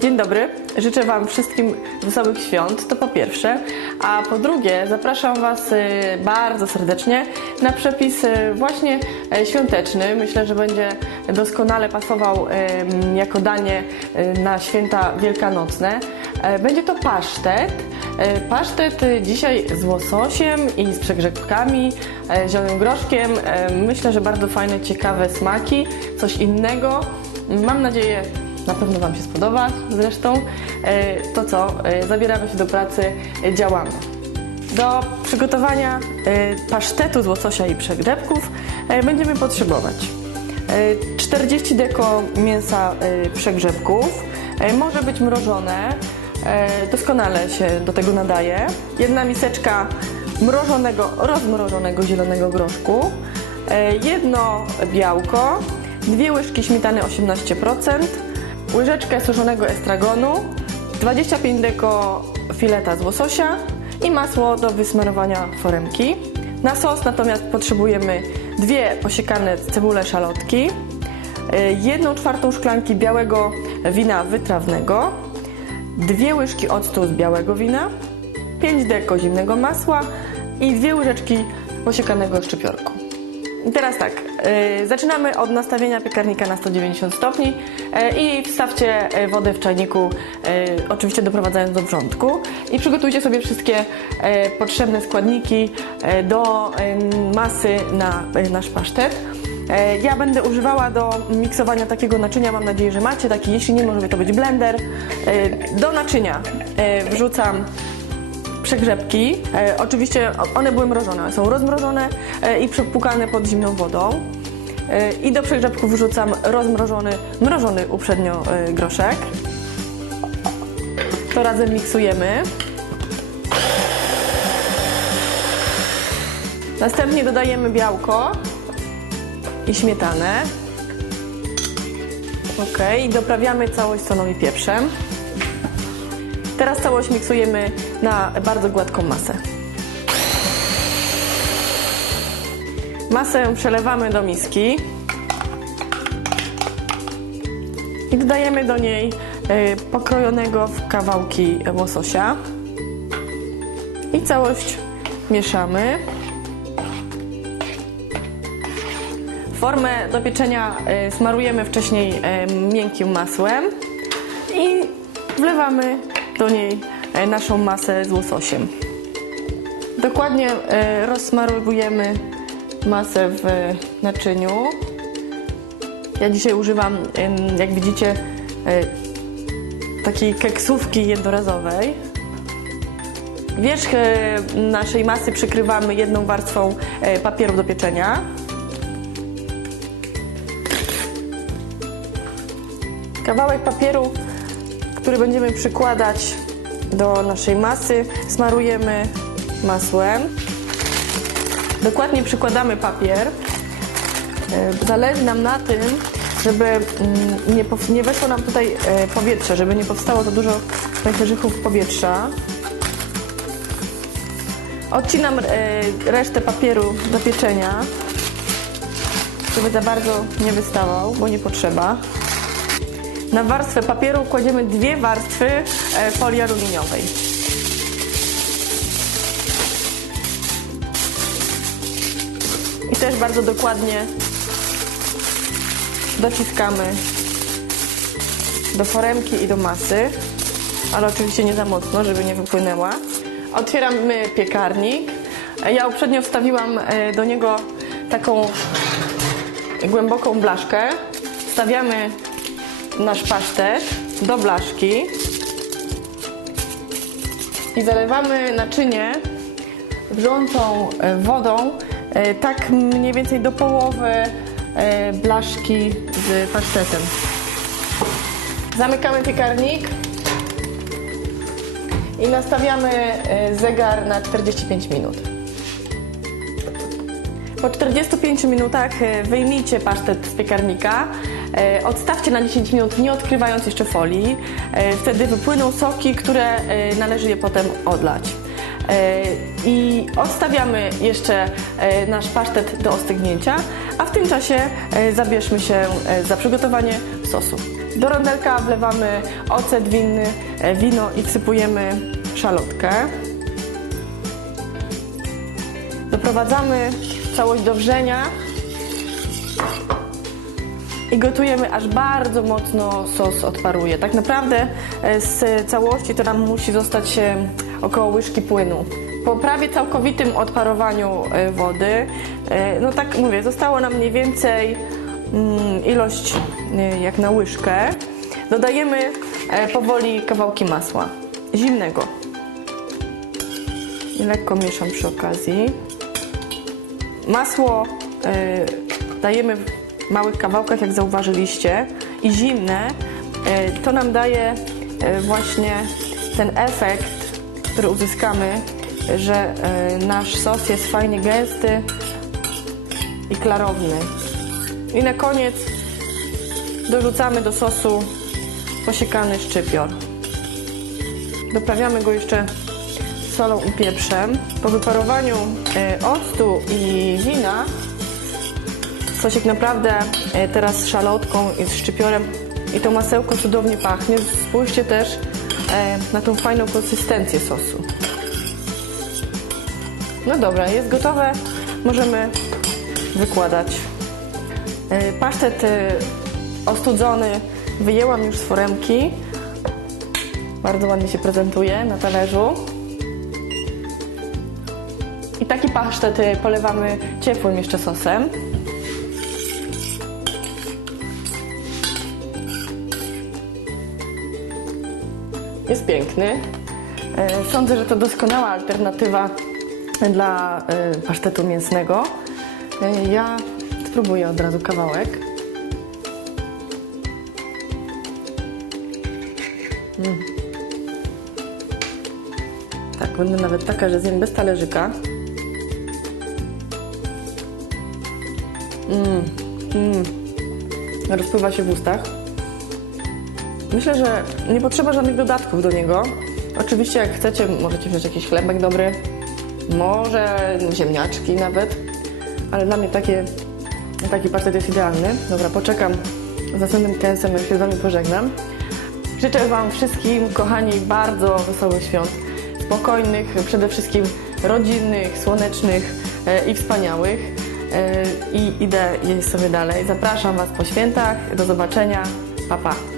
Dzień dobry, życzę Wam wszystkim wesołych świąt, to po pierwsze, a po drugie zapraszam Was y, bardzo serdecznie na przepis y, właśnie e, świąteczny. Myślę, że będzie doskonale pasował jako danie y, na święta wielkanocne. E, Będzie to pasztet. E, Pasztet dzisiaj z łososiem i z przegrzebkami, zielonym groszkiem. Myślę, że bardzo fajne, ciekawe smaki, coś innego. Mam nadzieję, na pewno Wam się spodoba zresztą. E, To co, e, zabieramy się do pracy, e, działamy. Do przygotowania pasztetu z łososia i przegrzebków będziemy potrzebować e, 40 deko mięsa przegrzebków, może być mrożone, doskonale się do tego nadaje. Jedna miseczka mrożonego, rozmrożonego zielonego groszku, jedno białko, dwie łyżki śmietany 18%, łyżeczkę suszonego estragonu, 25 deko fileta z łososia i masło do wysmarowania foremki. Na sos natomiast potrzebujemy dwie posiekane cebule szalotki, y, jedną czwartą szklanki białego wina wytrawnego, dwie łyżki octu z białego wina, 5 deko zimnego masła i dwie łyżeczki posiekanego szczypiorku. Teraz tak, y, zaczynamy od nastawienia piekarnika na 190 stopni y, i wstawcie y, wodę w czajniku, oczywiście doprowadzając do wrzątku i przygotujcie sobie wszystkie potrzebne składniki do masy na nasz pasztet. Ja będę używała do miksowania takiego naczynia, mam nadzieję, że macie taki, jeśli nie może to być blender. Do naczynia wrzucam przegrzebki. E, oczywiście one były mrożone, są rozmrożone e, i przepłukane pod zimną wodą. E, I do przegrzebków wrzucam rozmrożony, mrożony uprzednio e, groszek. To razem miksujemy. Następnie dodajemy białko i śmietanę. Ok, i doprawiamy całość solą i pieprzem. Teraz całość miksujemy na bardzo gładką masę. Masę przelewamy do miski i dodajemy do niej y, pokrojonego w kawałki łososia i całość mieszamy. Formę do pieczenia y, smarujemy wcześniej y, miękkim masłem i wlewamy do niej e, naszą masę z łososiem. Dokładnie e, rozsmarowujemy masę w naczyniu. Ja dzisiaj używam, jak widzicie, e, takiej keksówki jednorazowej. Wierzch e, naszej masy przykrywamy jedną warstwą e, papieru do pieczenia. Kawałek papieru który będziemy przykładać do naszej masy, smarujemy masłem. Dokładnie przykładamy papier. E, Zależy nam na tym, żeby mm, nie, nie weszło nam tutaj e, powietrze, żeby nie powstało za dużo pęcherzychów powietrza. Odcinam e, resztę papieru do pieczenia, żeby za bardzo nie wystawał, bo nie potrzeba. Na warstwę papieru kładziemy dwie warstwy e, folii aluminiowej. I też bardzo dokładnie dociskamy do foremki i do masy, ale oczywiście nie za mocno, żeby nie wypłynęła. Otwieramy piekarnik. Ja uprzednio wstawiłam e, do niego taką głęboką blaszkę. Stawiamy nasz pasztet do blaszki i zalewamy naczynie wrzącą e, wodą e, tak mniej więcej do połowy e, blaszki z pasztetem. Zamykamy piekarnik i nastawiamy zegar na 45 minut. Po 45 minutach wyjmijcie pasztet z piekarnika, odstawcie na 10 minut, nie odkrywając jeszcze folii. E, Wtedy wypłyną soki, które e, należy je potem odlać. E, I odstawiamy jeszcze e, nasz pasztet do ostygnięcia, a w tym czasie e, zabierzmy się e, za przygotowanie sosu. Do rondelka wlewamy ocet winny, e, wino i wsypujemy szalotkę. Doprowadzamy całość do wrzenia i gotujemy aż bardzo mocno sos odparuje. Tak naprawdę e, z całości to nam musi zostać e, około łyżki płynu. Po prawie całkowitym odparowaniu e, wody, no tak mówię, zostało nam mniej więcej mm, ilość jak na łyżkę. Dodajemy powoli kawałki masła zimnego. I lekko mieszam przy okazji. Masło dajemy małych kawałkach, jak zauważyliście, i zimne y, to nam daje y, właśnie ten efekt, który uzyskamy, że y, nasz sos jest fajnie gęsty i klarowny. I na koniec dorzucamy do sosu posiekany szczypior. Doprawiamy go jeszcze solą i pieprzem. Po wyparowaniu e, octu i wina sosik naprawdę e, teraz z szalotką i z szczypiorem i to masełko cudownie pachnie. Spójrzcie też e, na tą fajną konsystencję sosu. No dobra, jest gotowe. Możemy wykładać. E, Pasztet ostudzony wyjęłam już z foremki. Bardzo ładnie się prezentuje na talerzu. I taki pasztet polewamy ciepłym jeszcze sosem. Jest piękny. E, Sądzę, że to doskonała alternatywa dla e, pasztetu mięsnego. E, Ja spróbuję od razu kawałek. Tak, będę nawet taka, że zjem bez talerzyka. Mmm, mmm. Rozpływa się w ustach. Myślę, że nie potrzeba żadnych dodatków do niego. Oczywiście, jak chcecie, możecie wziąć jakiś chlebek dobry, może ziemniaczki nawet, ale dla mnie takie, taki pasztet jest idealny. Dobra, poczekam z następnym kęsem, ja się z Wami pożegnam. Życzę Wam wszystkim, kochani, bardzo wesołych świąt, spokojnych, przede wszystkim rodzinnych, słonecznych e, i wspaniałych. E, I idę jeść sobie dalej. Zapraszam Was po świętach. Do zobaczenia. Pa, pa.